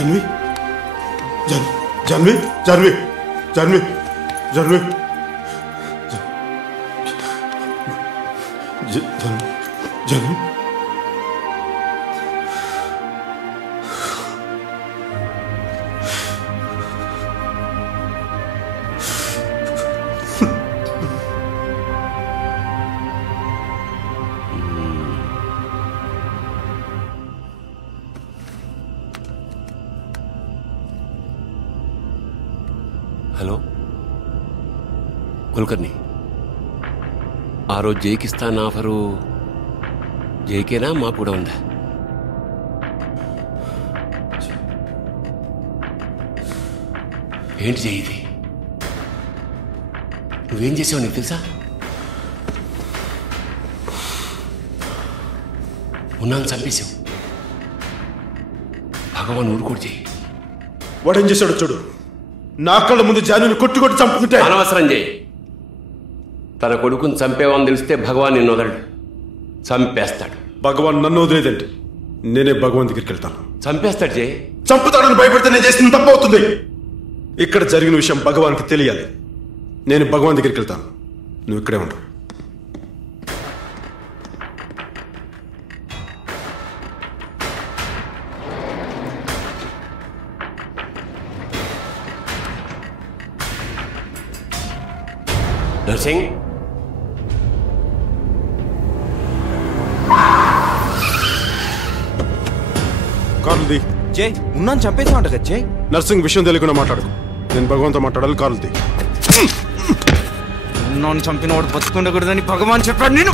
Janhvi Janhvi Janhvi Janhvi Janhvi Janhvi hello Kulkarni, ఆ రోజు జైకి ఇస్తాను ఆఫరు జైకేనా మాకు కూడా ఉందా? ఏంటి జై ఇది? నువ్వేం చేసావు నీకు తెలుసా? ఉన్నాను చంపేశావు. భగవాన్ ఊరుకోడు జై. వాడేం చేశాడు చూడు. నా కళ్ళ ముందు జానుని కొట్టి చంపుకుంటే. అనవసరం జై. తన కొడుకుని చంపేవాన్ని తెలిస్తే భగవాన్ నిన్ను వదలడు, చంపేస్తాడు. భగవాన్ నన్ను వదిలేదంటే నేనే భగవాన్ దగ్గరికి వెళ్తాను. చంపేస్తాడు జై. చంపుతాడని భయపడితే నేను చేసిన తప్పు అవుతుంది. ఇక్కడ జరిగిన విషయం భగవాన్కి తెలియాలి. నేను భగవాన్ దగ్గరికి వెళ్తాను, నువ్వు ఇక్కడే ఉండు. నర్సింగ్, కారుది జై ఉన్నాను చంపేసా అంట కదా జై. నర్సింగ్ విషయం తెలియకుండా మాట్లాడుకు. నేను భగవాన్తో మాట్లాడాలి. కారుది నన్ను చంపిన వాడు బతుకుండకూడదని భగవాన్ చెప్పాడు. నేను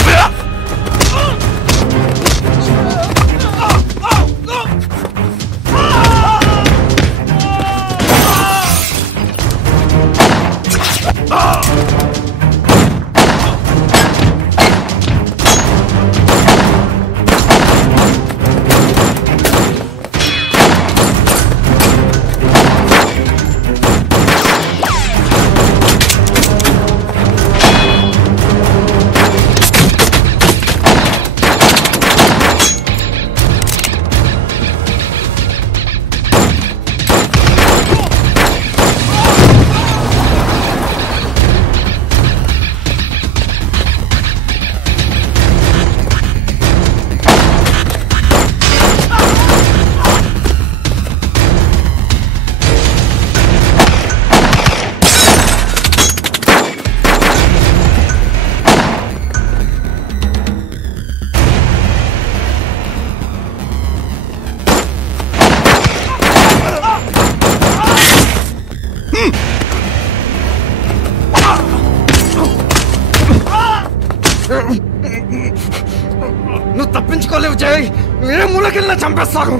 నువ్వు తప్పించుకోలేవు జై. ఏ మూలకెళ్ళినా చంపేస్తాను.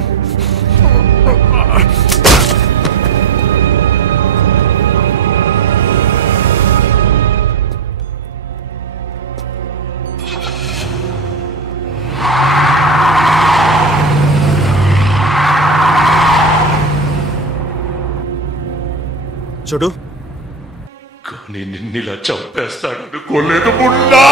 చూడు, కానీ నిన్నిలా చంపేస్తాడు అనుకోలేదు మున్నా.